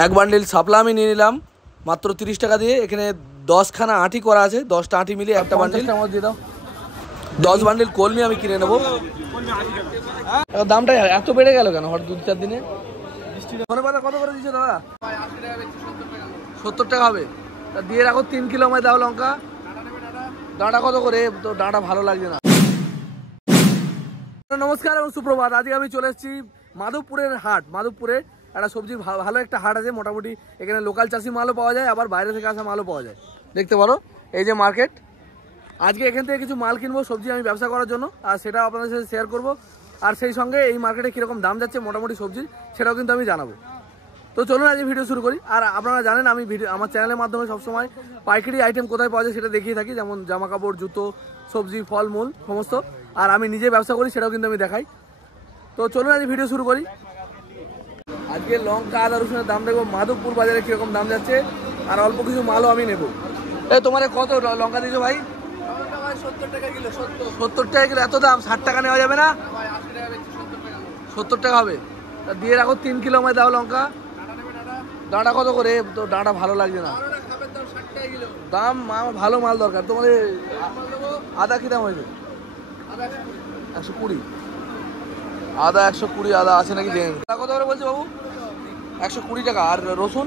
এক বান্ডিল শাপলা আমি নিয়ে নিলাম মাত্র 30 টাকা দিয়ে। এখানে 10খানা আঁটি করা আছে, 10টা আঁটি মিলিয়ে একটা বান্ডিল দিয়ে দাও। 10 বান্ডিল কলমি আমি কিনে নেবো। দামটা এত বেড়ে গেল কেন হঠাৎ 2-4 দিনে? ধনেপাতা কত করে দিচ্ছ দাদা? 70 টাকা হবে। তা দিয়ে রাখো 3 কিলো আমায় দাও লঙ্কা। ডাঁটা কত করে? তো ডাঁটা ভালো লাগছে না। নমস্কার এবং সুপ্রভাত। আজকে আমি চলে এসেছি মাধবপুরের হাট। মাধবপুরে একটা সবজির ভালো একটা হাট আছে, মোটামুটি এখানে লোকাল চাষি মালও পাওয়া যায়, আবার বাইরে থেকে আসা মালও পাওয়া যায়। দেখতে পারো এই যে মার্কেট। আজকে এখান থেকে কিছু মাল কিনবো সবজি আমি ব্যবসা করার জন্য, আর সেটা আপনাদের সাথে শেয়ার করব। আর সেই সঙ্গে এই মার্কেটে কীরকম দাম যাচ্ছে মোটামুটি সবজির, সেটাও কিন্তু আমি জানাবো। তো চলুন আজকে ভিডিও শুরু করি। আর আপনারা জানেন আমি আমার চ্যানেলের মাধ্যমে সবসময় পাইকারি আইটেম কোথায় পাওয়া যায় সেটা দেখিয়ে থাকি, যেমন জামা কাপড়, জুতো, সবজি, ফলমূল সমস্ত। আর আমি নিজে ব্যবসা করি সেটাও কিন্তু আমি দেখাই। তো চলুন আজকে ভিডিও শুরু করি। আজকে লঙ্কা, আদা, রসুনের দাম দেখবো মাধবপুর বাজারে কীরকম দাম যাচ্ছে, আর অল্প কিছু মালও আমি নেবো। তোমার কত লঙ্কা দিয়েছো ভাই? 70 টাকা কিলো। 70 টাকা কিলো? এত দাম? 60 টাকা নেওয়া যাবে না? 70 টাকা হবে। তা দিয়ে রাখো 3 কিলো আমায় দাও লঙ্কা। ডাঁটা কত করে? তো ডাঁটা ভালো লাগছে না দাম। আমার ভালো মাল দরকার। তোমাদের আদা কী দাম হয়েছে? 120। আদা 120। আদা আছে নাকি দেন? কত করে বলছে বাবু? 120 টাকা। আর রসুন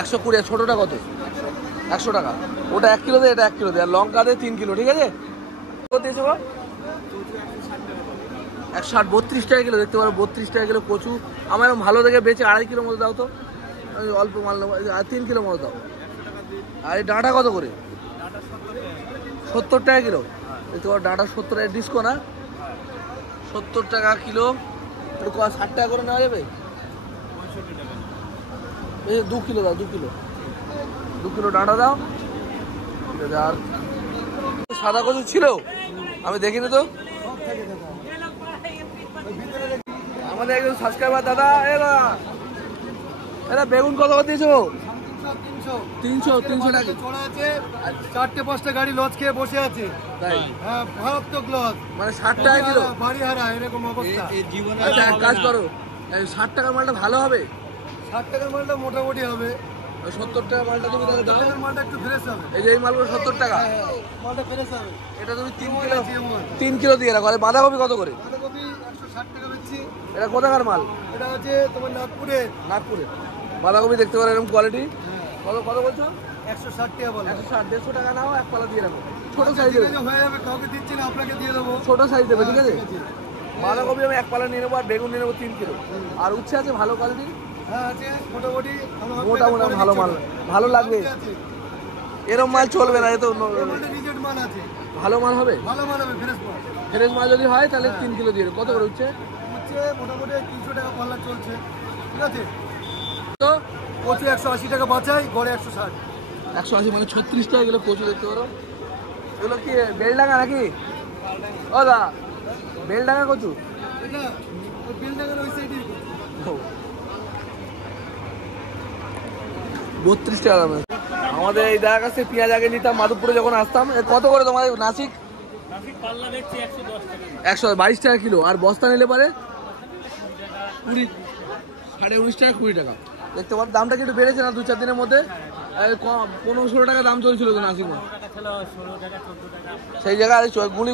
120। ছোটোটা কত? 100 টাকা। ওটা 1 কিলো দে, এটা 1 কিলো দে। আর লঙ্কা দে 3 কিলো, ঠিক আছে? কত দিয়েছো বা? 160। 32 টাকা কিলো। দেখতে পারো 32 টাকা কিলো কচু। আমার ভালো দেখে বেচে 2.5 কিলো মতো দাও তো। আমি অল্প মাল নেবো, আর 3 কিলো মতো দাও। আর এই ডাঁটা কত করে? 70 টাকা কিলো। দেখতে পারো ডাঁটা 70 টাকা। ডিস্কো না? 70 টাকা কিলো। 60 টাকা করে নেওয়া যাবে? 2 কিলো দাও, 2 কিলো। 2 কিলো ডাঁটা দাও। আর সাদা কচু ছিল? আমি দেখিনি তো। আমাদের একজন সাবস্ক্রাইবার দাদা। এরা বেগুন কত করে দিয়েছো? 300 টাকা। 4-5টা গাড়ি লজ খেয়ে বসে আছে। তাই? হ্যাঁ, মারাত্মক লজ। মানে 60 টাকা কিলো বাড়ি হারা এরকম অবস্থা। আচ্ছা এক কাজ করো, 60 টাকার মালটা ভালো হবে? 60 টাকার মালটা মোটামুটি হবে। 70 টাকার মালটা তুমি তাহলে দাও। মালটা একটু ফ্রেশ হবে। এই যে এই মালগুলো 70 টাকা। মালটা ফ্রেশ হবে। এটা তুমি 3 কিলো দিয়ে রাখো। আর বাঁধাকপি কত করে? বাঁধাকপি 160 টাকা বেচছি। এটা কোথাকার মাল? এটা হচ্ছে তোমার নাগপুরের। বাঁধাকপি দেখতে পারো এরকম কোয়ালিটি। কত বলছো? 160 টাকা বলো। 160। 150 টাকা নাও, এক পালা দিয়ে রাখো। ছোট সাইজ দেবে? হয়ে যাবে, কাউকে দিচ্ছি না, আপনাকে দিয়ে দেবো। ছোট সাইজ দেবে, ঠিক আছে? বাঁধাকপি আমি এক পালা নিয়ে নেবো, আর বেগুন নিয়ে নেবো 3 কিলো। আর উচ্ছে আছে ভালো কোয়ালিটি? হ্যাঁ আছে, মোটামুটি ভালো মাল, ভালো লাগবে। এরকম মাল চলবে না, এ তো রিজেক্ট মাল আছে। ভালো মাল হবে? ভালো মাল হবে, ফ্রেশ মাল। ফ্রেশ মাল যদি হয় তাহলে 3 কিলো দিয়ে। কত করে উচ্ছে? মোটামুটি 300 টাকা পাল্লা চলছে, ঠিক আছে? তো কচু 180 টাকা বাঁচাই, গড়ে 160। 180 মানে 36 টাকা কিলো কচু। দেখতে পারো এগুলো কি বেলডাঙ্গা নাকি? ও দা, বেলডাঙ্গা কচু? এটা ওই বেলডাঙ্গার ওই সাইডেই। 32 টাকা দাম। আমাদের এই জায়গার কাছে পেঁয়াজ আগে নিতাম মাধবপুরে যখন আসতাম। কত করে তোমাদের নাসিক? পাল্লা দেখছি 122 টাকা কিলো। আর বস্তা নিলে পারে 20, 19.5 টাকা, 20 টাকা। দেখতে পারো দামটা কি একটু বেড়েছে না 2-4 দিনের মধ্যে? 15-16 টাকা দাম চলছিল তো নাসিক মাল। সেই জায়গায়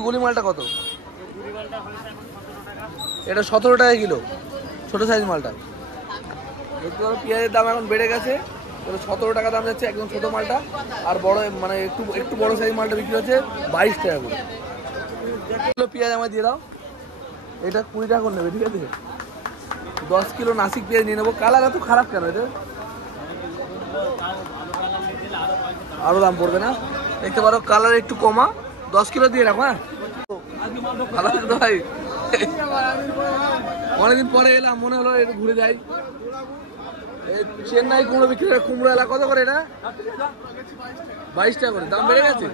গুলি মালটা কত? এটা 17 টাকা কিলো, ছোট সাইজ মালটা। দেখতে পারো পেঁয়াজের দাম এখন বেড়ে গেছে। 17 টাকা দাম যাচ্ছে একদম ছোট মালটা। আর বড় মানে একটু বড় সাইজ মালটা বিক্রি হচ্ছে 22 টাকা করে। পেঁয়াজ আমায় দিয়ে দাও। এটা 20 টাকা করে নেবে, ঠিক আছে? 10 কিলো নাসিক পেঁয়াজ নিয়ে নেবো। কালার এত খারাপ কেন? এটা আরো দাম পড়বে না? দেখতে পারো কালার একটু কমা। 10 কিলো দিয়ে রাখো। হ্যাঁ, ভালো লাগতো ভাই। অনেকদিন পরে এলাম, মনে হলো একটু ঘুরে যাই। চেন্নাই কুমড়ো বিক্রি করে। কুমড়ো এলা কত করে? এটা 22 টাকা করে। দাম বেড়ে গেছে।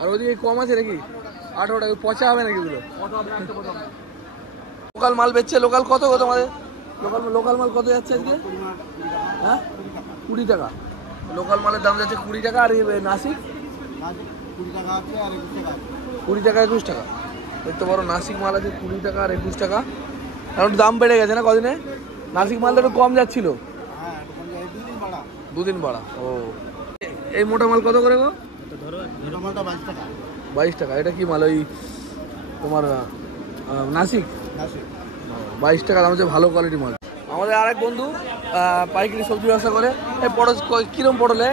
আর ওদিকে কম আছে নাকি? 18 টাকা। পচা হবে নাকি এগুলো? লোকাল মাল বেচছে। লোকাল কত গো তোমাদের? লোকাল মাল কত যাচ্ছে আজকে? হ্যাঁ, 20 টাকা। লোকাল মালের দাম যাচ্ছে 20 টাকা। আর নাসিক 20 টাকা, 21 টাকা। দেখতে পারো নাসিক মাল আছে 20 টাকা আর 21 টাকা। এখন দাম বেড়ে গেছে না কদিনে? নাসিক মালটা একটু কম যাচ্ছিল, হ্যাঁ এখন যাই 2 দিন ভাড়া। 2 দিন ভাড়া। ও এই মোটা মাল কত করে গো? এটা মালটা 22 টাকা। 22 টাকা। এটা কি মাল? ওই তোমার নাসিক? নাসিক 22 টাকা দাম হচ্ছে, ভালো কোয়ালিটি মাল। আমাদের আরেক বন্ধু পাইকারি সবজি ব্যবসা করে। এই পটল কিরম পটলে?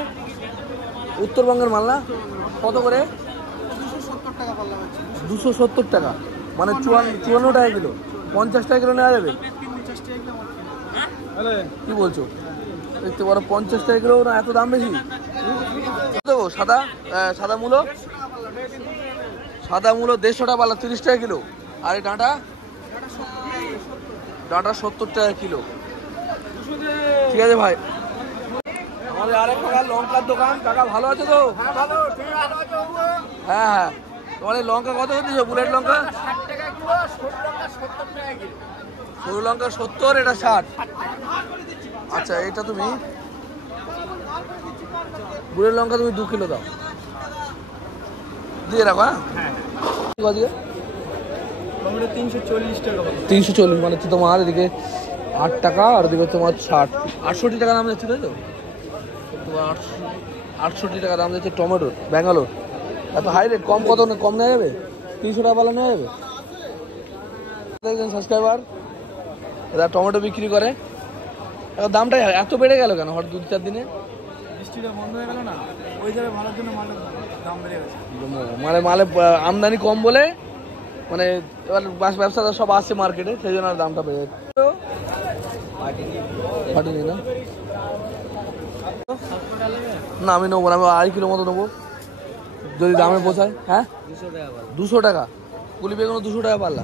উত্তরবঙ্গের মাল না? কত করে? 270 টাকা পাল্লা হচ্ছে। 270 টাকা, মানে 54 টাকা কিলো। 50 টাকা কিলো নেওয়া যাবে? 50 টাকা কিলো। কি বলছো? দেখতে পারো 50 টাকা কিলো না, এত দাম বেশি। দেবো সাদা সাদা মূলো? সাদা মূলো 150 টাকা পাল্লা, 30 টাকা কিলো। আর এই ডাঁটা? ডাঁটা 70 টাকা কিলো। ঠিক আছে ভাই। আমাদের আরেক কাকা লঙ্কার দোকান। কাকা ভালো আছে তো? হ্যাঁ হ্যাঁ। তোমার এই লঙ্কা কত দিচ্ছ? বুলেট লঙ্কা? সরু লঙ্কা 70, এটা 60। আচ্ছা, এটা তুমি বুলেট লঙ্কা তুমি 2 কিলো দাও, দিয়ে রাখো। হ্যাঁ 340 টাকা। 340, মানে হচ্ছে তোমার এদিকে 8 টাকা আর এদিকে তোমার 60, 68 টাকা দাম যাচ্ছে, তাই তো? তোমার 68 টাকা দাম যাচ্ছে টমেটোর, ব্যাঙ্গালোর। এত হাই রেট, কম কত কম নেওয়া যাবে? 300 টাকা পালা নেওয়া যাবে? দেখছেন সাবস্ক্রাইবার, এরা টমেটো বিক্রি করে। এখন দামটা এত বেড়ে গেল কেন হঠাৎ 2-4 দিনে? বৃষ্টিটা বন্ধ হয়ে গেল না, ওই জায়গায় ভাড়ার জন্য মালের দাম বেড়ে গেছে। মানে মালে আমদানি কম বলে, মানে এবার ব্যবসাদার সব আসছে মার্কেটে, সেই জন্য আর দামটা বেড়ে যাচ্ছে। ফাটেনি না? না আমি নেবো না, আমি 2.5 কিলো মতো নেবো যদি দামে পোষায়। হ্যাঁ 200 টাকা। কুলি বেগুন 200 টাকা পাল্লা।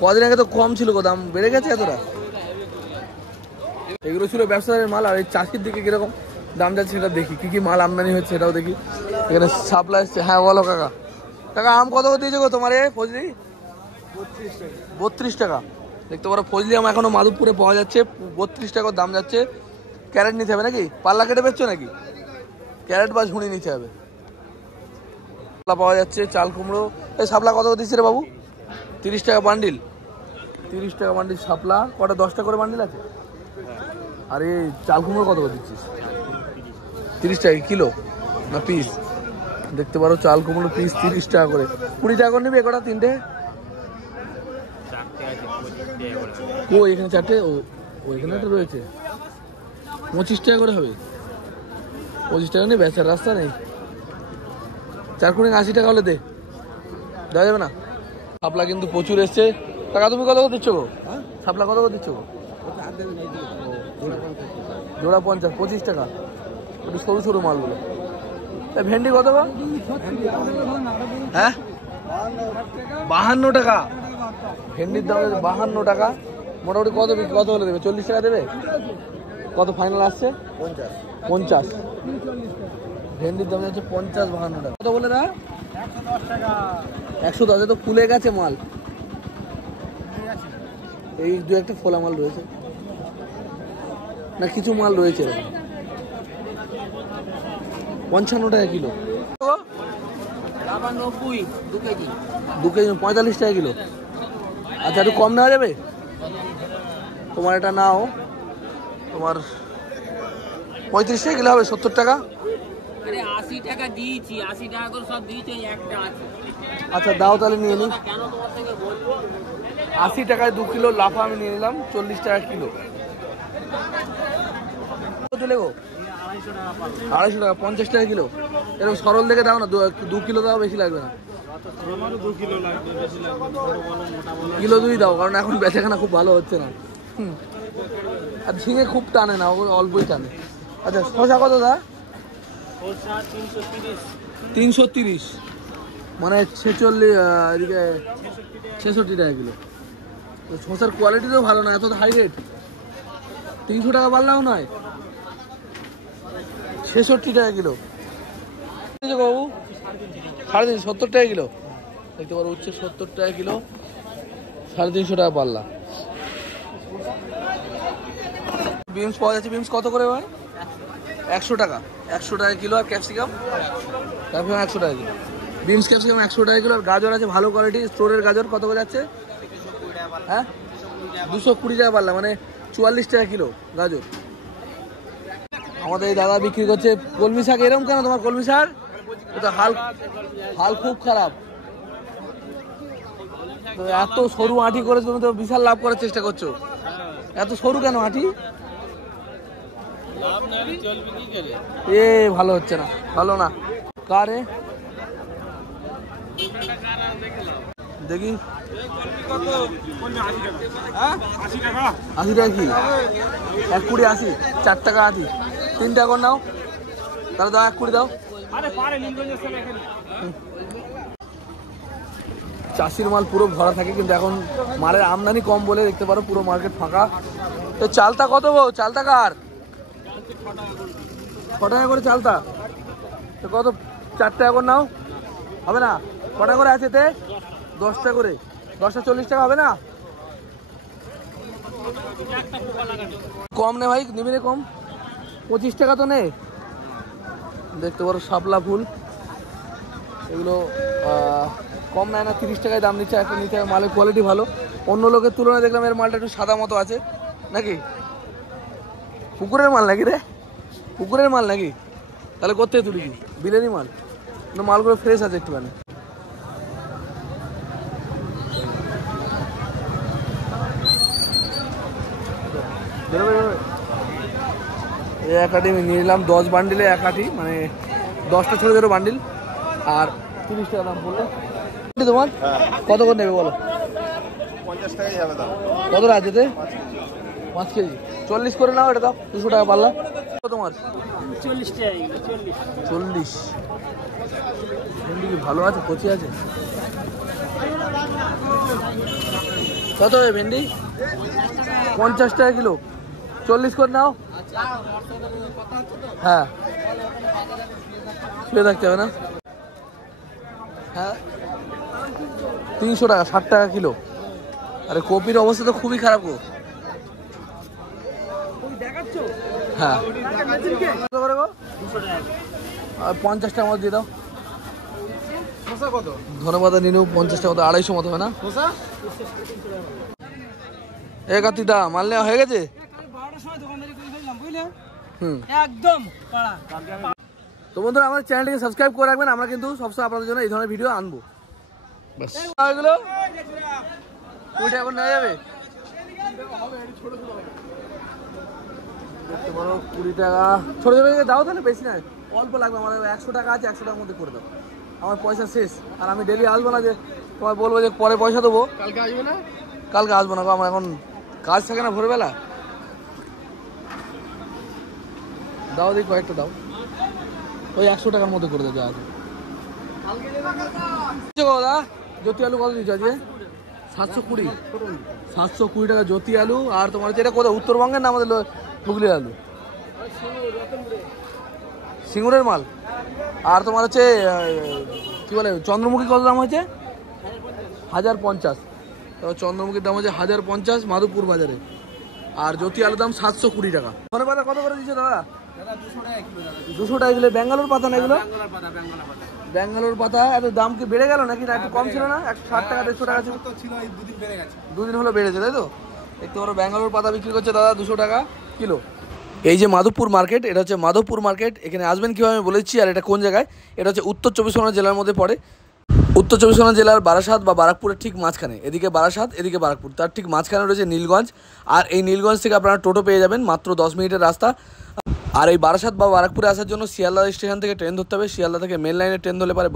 কদিন আগে তো কম ছিল গো, দাম বেড়ে গেছে এতটা। এগুলো ছিল ব্যবসাদারের মাল। আর এই চাষির দিকে কিরকম দাম যাচ্ছে সেটা দেখি, কি কি মাল আমদানি হচ্ছে সেটাও দেখি। এখানে সাপ্লাই আসছে। হ্যাঁ বলো কাকা। কাকা আম কত দিয়েছে গো তোমার? ফজলি 32 টাকা। দেখতে পারো ফজলি আম এখনো মাধবপুরে পাওয়া যাচ্ছে, 32 টাকার দাম যাচ্ছে। ক্যারেট নিতে হবে নাকি? পাল্লা কেটে বেচছো নাকি? ক্যারেট বা ঝুড়ি নিতে হবে। পাওয়া যাচ্ছে চাল কুমড়ো। এই শাপলা কত দিচ্ছে রে বাবু? 30 টাকা বান্ডিল। 30 টাকা বান্ডিল শাপলা। কটা 10টা করে বান্ডিল আছে? আর এই চাল কুমড়ো কত করে দিচ্ছিস? 30 টাকা কিলো না পিস? দেখতে পারো চাল কুমড়ো পিস 30 টাকা করে। 20 টাকা করে নিবি কটা? 3টে? ও এখানে 4টে। ও এখানে একটা রয়েছে। 25 টাকা করে হবে। 25 টাকা নেই, বেচার রাস্তা নেই। 4 কুড়ি 80 টাকা হলে দে, দেওয়া যাবে না? শাপলা কিন্তু প্রচুর এসছে। টাকা তুমি কত করে দিচ্ছ গো? হ্যাঁ শাপলা কত করে দিচ্ছ গো? জোড়া 50, 25 টাকা। একটু সরু সরু মালগুলো। ভেন্ডি কত গো? হ্যাঁ 52 টাকা। ভেন্ডির দাম 52 টাকা। মোটামুটি কত হলে দেবে? 40 টাকা দেবে? কত ফাইনাল আসছে? 50। ভেন্ডির দাম যাচ্ছে 50, 52 টাকা। কত বলে না? 110। তো ফুলে গেছে মাল। এই 2-1টা ফোলা মাল রয়েছে না, কিছু মাল রয়েছে। 55 টাকা কিলো। 2 কেজি 45 টাকা কিলো। আচ্ছা একটু কম নেওয়া যাবে? তোমার এটা নাও, তোমার 35 টাকা কিলো হবে। 70 টাকা। 80 টাকা দিয়েছি, 80 টাকা করে সব দিয়েছি, একটা আছে। আচ্ছা দাও তাহলে নিয়ে নিই। 80 টাকায় 2 কিলো লাফা আমি নিয়ে নিলাম। 40 টাকা কিলো। চলে গো 250 টাকা। 50 টাকা কিলো। এরকম সরল দেখে দাও না, 2 কিলো দাও, বেশি লাগবে না। কিলো 2 দাও, কারণ এখন বেচাকেনা খুব ভালো হচ্ছে না। আর ঝিঙে খুব টানে না, অল্পই টানে। আচ্ছা শসা কত দা? 330, মানে 46, এদিকে 66 টাকা কিলো। শসার কোয়ালিটি তো ভালো না, এত হাই রেট। 300 টাকা পারলাও নয়, 66 টাকা কিলো। বাবু 350, 70 টাকা কিলো। দেখতে পারো উচ্ছে 70 টাকা কিলো, 350 টাকা পাল্লা। বিনস পাওয়া যাচ্ছে। বিনস কত করে ভাই? 100 টাকা। 100 টাকা কিলো। আর ক্যাপসিকাম? ক্যাপসিকাম 100 টাকা কিলো। বিনস ক্যাপসিকাম 100 টাকা কিলো। আর গাজর আছে ভালো কোয়ালিটি, স্টোরের গাজর কত করে যাচ্ছে? হ্যাঁ 220 টাকা পারলাম, মানে 44 টাকা কিলো গাজর। আমাদের এই দাদা বিক্রি করছে কলমি শাক। এরকম কেন তোমার কলমি শাক? এটা হাল খুব খারাপ। তো এত সরু আঁটি করে তুমি তো বিশাল লাভ করার চেষ্টা করছো। এত সরু কেন আঁটি? এ ভালো হচ্ছে না, ভালো না। কারে দেখি 80 টাকা কি? 1 কুড়ি 80, 4 টাকা 80, 3 টাকা করে নাও তাহলে। দাও 1 কুড়ি দাও। চাষির মাল পুরো ভরা থাকে, কিন্তু এখন মালের আমদানি কম বলে দেখতে পারো পুরো মার্কেট ফাঁকা। তো চালতা কত গো? চালতা কার? 6 টাকা করে চালতা। তো কত? 4 টাকা করে নাও, হবে না? কটা করে আছে তে? 10 টাকা করে। 10টা 40 টাকা হবে না? কম নে ভাই, নিবি রে কম। 25 টাকা তো নে। দেখতে পারো শাপলা ফুল, এগুলো কম নেয় না, 30 টাকায় দাম দিচ্ছে একটা নিতে। মালের কোয়ালিটি ভালো, অন্য লোকের তুলনায় দেখলাম এর মালটা একটু সাদা মতো আছে নাকি? পুকুরের মাল নাকি রে? পুকুরের মাল নাকি? তাহলে কোথায় তুলেছি? বিলেরই মাল? মালগুলো ফ্রেশ আছে একটুখানি। এই এক আটি নিয়ে নিলাম 10 বান্ডিলে, এক আটি মানে 10টা ছোটো ছোটো বান্ডিল, আর 30 টাকা দাম পড়লো। তোমার কত করে নেবে বলো? 50 টাকাই হবে দাম। কতটা আছে? 5 কেজি 40 করে নাও, এটা দাও 200 টাকা পারলা। তোমার 40 টাকা। 40 ভেন্ডি কি ভালো আছে? কচি আছে? কত হবে ভেন্ডি? 50 টাকা কিলো, 40 করে নাও। হ্যাঁ শুয়ে থাকতে হবে না। হ্যাঁ 300 টাকা, 60 টাকা কিলো। আরে কপির অবস্থা তো খুবই খারাপ গো। হ্যাঁ 50 টাকা মতো দিয়ে দাও। ধন্যবাদ। নিলেও 50 টাকা মতো, 250 মতো হবে না? কার্তিকদা মাল নেওয়া হয়ে গেছে? তো বন্ধুরা আমাদের চ্যানেলটিকে সাবস্ক্রাইব করে রাখবেন, আমরা কিন্তু সবসময় আপনাদের জন্য এই ধরনের ভিডিও আনবো। এগুলো 20 টাকা করে নেওয়া যাবে? দেখতে পারো 20 টাকা ছোট ছোট দাও, তাহলে বেশি না, অল্প লাগবে। আমার 100 টাকা আছে, 100 টাকার মধ্যে করে দাও। আমার পয়সা শেষ, আর আমি ডেলি আসবো না যে তোমায় বলবো যে পরে পয়সা দেবো। কালকে আসবে না? কালকে আসবো না, আমার এখন কাজ থাকে না ভোরবেলা। দাও দেখি কয়েকটা দাও, ওই 100 টাকার মধ্যে করে দেবে। আজ দাদা জ্যোতি আলু কত দিচ্ছ আজকে? 720। 720 টাকা জ্যোতি আলু। আর তোমার হচ্ছে এটা কোথায়, উত্তরবঙ্গের না আমাদের হুগলির আলু? সিঙ্গুরের মাল। আর তোমার হচ্ছে কি বলে চন্দ্রমুখী কত দাম হয়েছে? 1050। তবে চন্দ্রমুখীর দাম হচ্ছে 1050 মাধবপুর বাজারে। আর জ্যোতি আলুর দাম 720 টাকা। ধনে পাতা কত করে দিচ্ছে দাদা? 200 টাকা কিলো। ব্যাঙ্গালোর পাতা না এগুলো? ব্যাঙ্গালোর পাতা। এত দাম কি বেড়ে গেল নাকি? না একটু কম ছিল না? 160 টাকা 150 টাকা ছিল। 2 দিন হলো বেড়েছে তাই তো? একটু বড় ব্যাঙ্গালোর পাতা বিক্রি করছে দাদা 200 টাকা কিলো। এই যে মাধবপুর মার্কেট, এটা হচ্ছে মাধবপুর মার্কেট। এখানে আসবেন কীভাবে আমি বলেছি। আর এটা কোন জায়গায়? এটা হচ্ছে উত্তর 24 পরগনা জেলার মধ্যে পড়ে। উত্তর 24 পরগনা জেলার বারাসাত বা বারাকপুরের ঠিক মাঝখানে। এদিকে বারাসাত, এদিকে বারাকপুর, তার ঠিক মাঝখানে রয়েছে নীলগঞ্জ। আর এই নীলগঞ্জ থেকে আপনারা টোটো পেয়ে যাবেন, মাত্র 10 মিনিটের রাস্তা। আর এই বারাসাত বা বারাকপুরে আসার জন্য শিয়ালদা স্টেশন থেকে ট্রেন ধরতে হবে। শিয়ালদা থেকে মেন লাইনে ট্রেন ধরলে পারে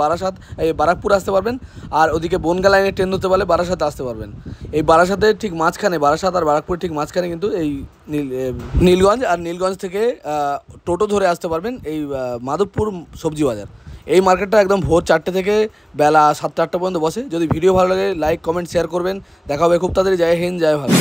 বারাকপুর আসতে পারবেন। আর ওদিকে বনগা লাইনে ট্রেন ধরতে পারলে বারাসাতে আসতে পারবেন। এই বারাসাতের ঠিক মাঝখানে, বারাসাত আর বারাকপুরের ঠিক মাঝখানে কিন্তু এই নীলগঞ্জ। আর নীলগঞ্জ থেকে টোটো ধরে আসতে পারবেন এই মাধবপুর সবজি বাজার। এই মার্কেটটা একদম ভোর 4টে থেকে বেলা 7টা 8টা পর্যন্ত বসে। যদি ভিডিও ভালো লাগে লাইক কমেন্ট শেয়ার করবেন। দেখা হবে খুব তাড়াতাড়ি। জয় হিন্দ, জয় ভারত।